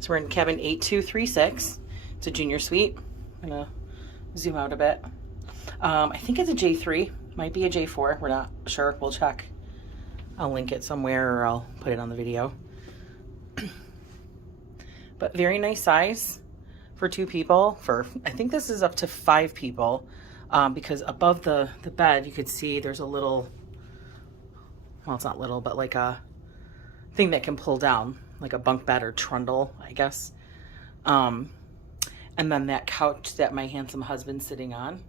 So we're in cabin 8236. It's a junior suite. I'm gonna zoom out a bit. I think it's a J3, might be a J4. We're not sure. We'll check. I'll link it somewhere or I'll put it on the video. But very nice size for 2 people. I think this is up to 5 people, because above the bed you could see there's a little, well, it's not little, but like a thing that can pull down, like a bunk bed or trundle, I guess. And then that couch that my handsome husband's sitting on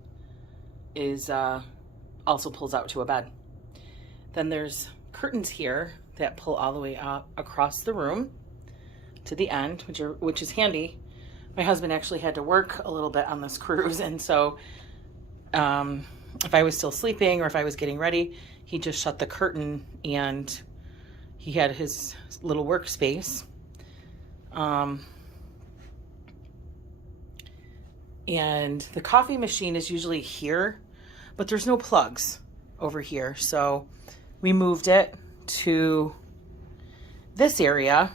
is also pulls out to a bed. Then there's curtains here that pull all the way up across the room to the end, which is handy. My husband actually had to work a little bit on this cruise, and so if I was still sleeping or if I was getting ready, he just shut the curtain and he had his little workspace. And the coffee machine is usually here, but there's no plugs over here. So we moved it to this area,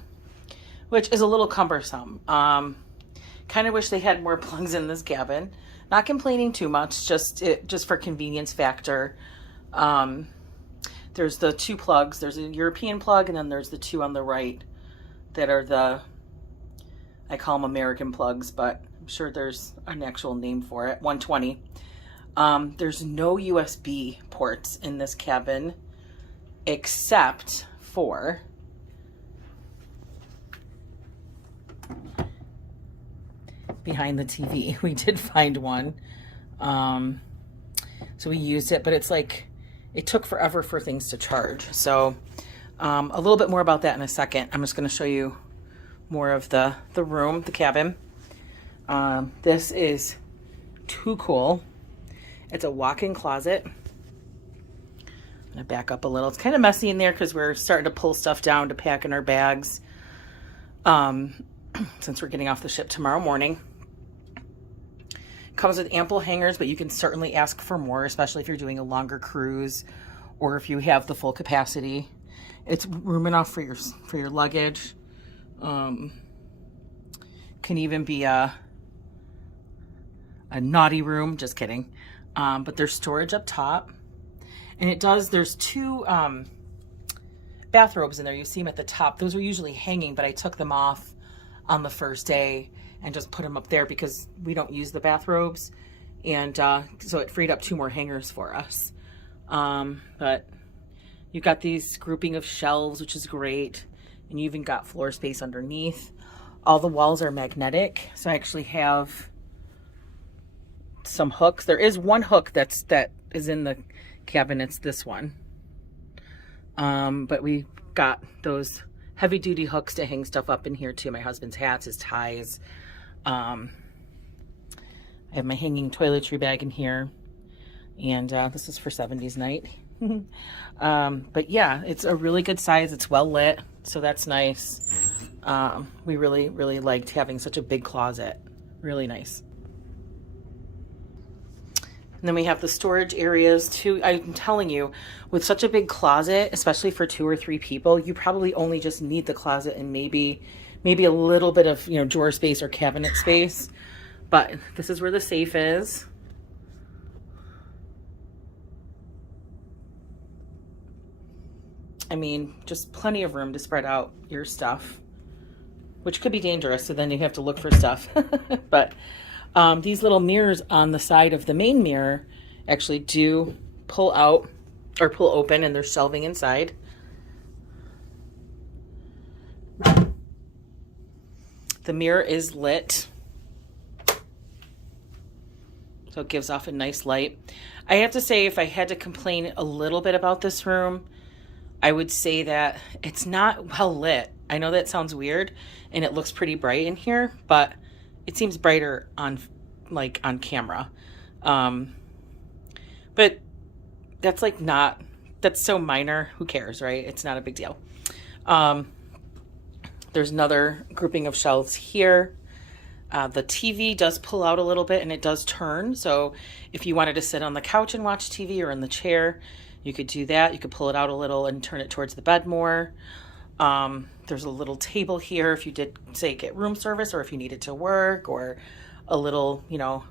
which is a little cumbersome. Kind of wish they had more plugs in this cabin. Not complaining too much, just for convenience factor. There's the 2 plugs. There's a European plug, and then there's the 2 on the right that are I call them American plugs, but I'm sure there's an actual name for it. 120. There's no USB ports in this cabin except for behind the TV. We did find one. So we used it, but it's like, it took forever for things to charge. So a little bit more about that in a second. I'm just going to show you more of the room, the cabin. This is too cool. It's a walk-in closet. I'm going to back up a little. It's kind of messy in there because we're starting to pull stuff down to pack in our bags since we're getting off the ship tomorrow morning. Comes with ample hangers, but you can certainly ask for more, especially if you're doing a longer cruise or if you have the full capacity. It's room enough for your luggage. Can even be a naughty room, just kidding. But there's storage up top, and there's 2 bathrobes in there. You see them at the top. Those are usually hanging, but I took them off on the first day and just put them up there because we don't use the bathrobes, and so it freed up 2 more hangers for us. But you've got these grouping of shelves, which is great, and you even got floor space underneath. All the walls are magnetic, so I actually have some hooks. There is one hook that is in the cabin. It's this one, but we got those heavy duty hooks to hang stuff up in here too. My husband's hats, his ties. I have my hanging toiletry bag in here, and this is for 70s night. But yeah, it's a really good size. It's well lit, so that's nice. We really liked having such a big closet. Really nice. And then we have the storage areas too. I'm telling you, with such a big closet, especially for 2 or 3 people, you probably only just need the closet and maybe a little bit of, drawer space or cabinet space. But this is where the safe is. I mean, just plenty of room to spread out your stuff, which could be dangerous, so then you have to look for stuff. But these little mirrors on the side of the main mirror actually do pull out or pull open, and there's shelving inside. The mirror is lit, so it gives off a nice light. I have to say, if I had to complain a little bit about this room, I would say that it's not well lit. I know that sounds weird, and it looks pretty bright in here, but it seems brighter on camera. But that's that's so minor. Who cares, right? It's not a big deal. There's another grouping of shelves here. The TV does pull out a little bit, and it does turn. So if you wanted to sit on the couch and watch TV or in the chair, you could do that. You could pull it out a little and turn it towards the bed more. There's a little table here if you did, say, get room service or if you needed to work, or a little, you know,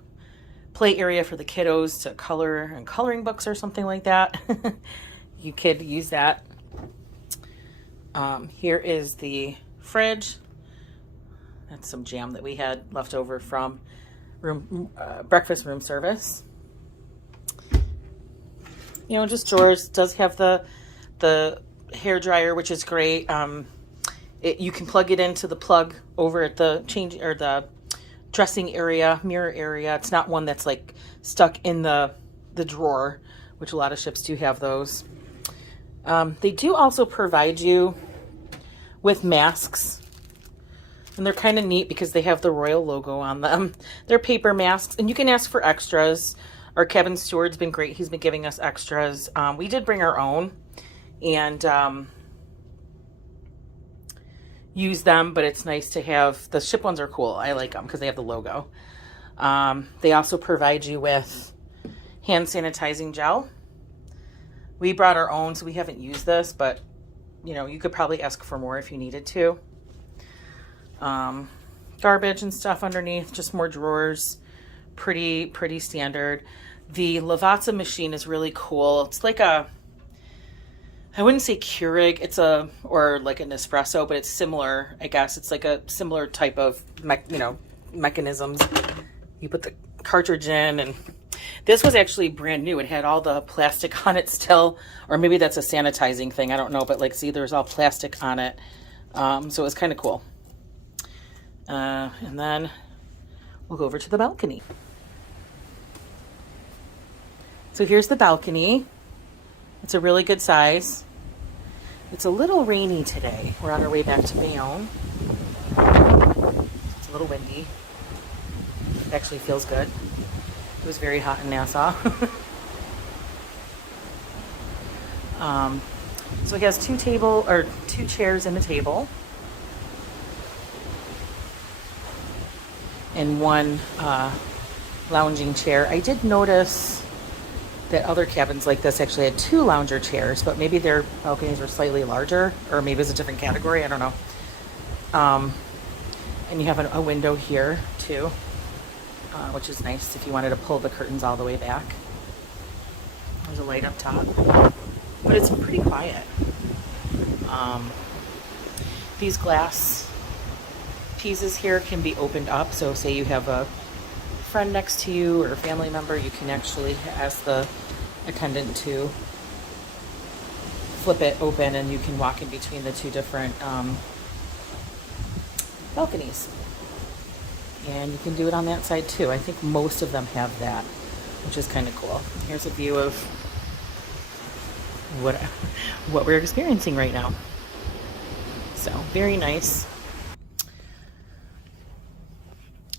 play area for the kiddos to color and coloring books or something like that. You could use that. Here is the fridge. That's some jam that we had left over from breakfast room service. You know, just drawers. It does have the hair dryer, which is great. You can plug it into the plug over at the the dressing area, mirror area. It's not one that's like stuck in the drawer, which a lot of ships do have those. They do also provide you with masks, and they're kind of neat because they have the royal logo on them. They're paper masks, and you can ask for extras. Our cabin steward's been great. He's been giving us extras. We did bring our own and use them, but it's nice to have. The ship ones are cool. I like them because they have the logo. They also provide you with hand sanitizing gel. We brought our own, so we haven't used this, but you know, you could probably ask for more if you needed to. Garbage and stuff underneath, just more drawers. Pretty standard. The Lavazza machine is really cool. It's like I wouldn't say Keurig, or like an espresso, but it's similar, I guess. It's like a similar type of mechanisms. You put the cartridge in, and this was actually brand new. It had all the plastic on it still, or maybe that's a sanitizing thing, I don't know, but like, see, there's all plastic on it. So it was kind of cool. And then we'll go over to the balcony. So here's the balcony. It's a really good size. It's a little rainy today. We're on our way back to Bayonne. It's a little windy. It actually feels good. It was very hot in Nassau. So it has two chairs and a table. And one lounging chair. I did notice that other cabins like this actually had two lounger chairs, but maybe their balconies were slightly larger, or maybe it's a different category, I don't know. And you have a window here too, which is nice if you wanted to pull the curtains all the way back. There's a light up top, but it's pretty quiet. These glass pieces here can be opened up, so say you have a friend next to you or a family member, you can actually ask the attendant to flip it open, and you can walk in between the two different balconies. And you can do it on that side too. I think most of them have that, which is kind of cool. Here's a view of what we're experiencing right now. So very nice.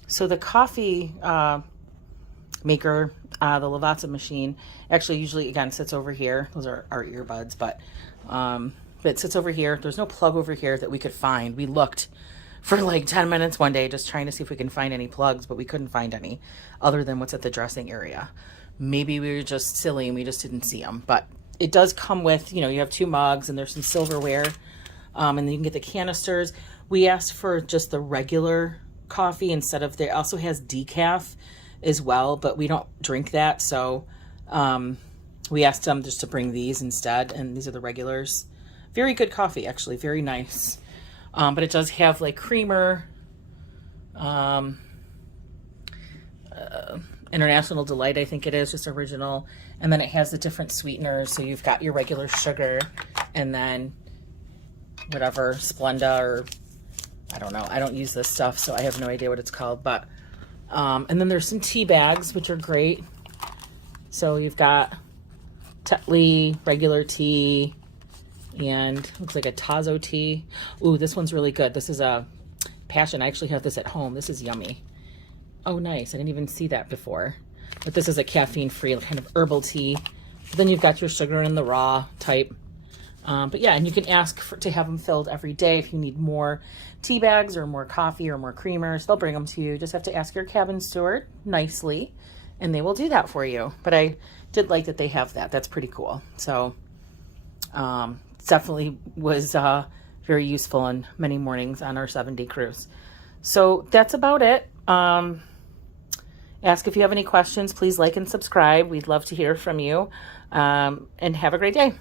So the coffee maker, the Lavazza machine, actually usually, again, sits over here. Those are our earbuds, but it sits over here. There's no plug over here that we could find. We looked for like 10 minutes one day just trying to see if we can find any plugs, but we couldn't find any other than what's at the dressing area. Maybe we were just silly and we just didn't see them. But it does come with, you have two mugs and there's some silverware, and then you can get the canisters. We asked for just the regular coffee instead of, there also has decaf as well, but we don't drink that, so we asked them just to bring these instead, and these are the regulars. Very good coffee, actually, very nice. But it does have like creamer, International Delight, I think it is, just original, and then it has the different sweeteners, so you've got your regular sugar and then whatever Splenda, or I don't know, I don't use this stuff, so I have no idea what it's called, but and then there's some tea bags, which are great. So you've got Tetley, regular tea, and looks like a Tazo tea. Ooh, this one's really good. This is a Passion. I actually have this at home. This is yummy. Oh, nice. I didn't even see that before. But this is a caffeine-free kind of herbal tea. But then you've got your sugar in the raw type. But yeah, and you can ask to have them filled every day if you need more tea bags or more coffee or more creamers. They'll bring them to you. Just have to ask your cabin steward nicely, and they will do that for you. But I did like that they have that. That's pretty cool. So definitely was very useful on many mornings on our 7-day cruise. So that's about it. Ask if you have any questions. Please like and subscribe. We'd love to hear from you. And have a great day.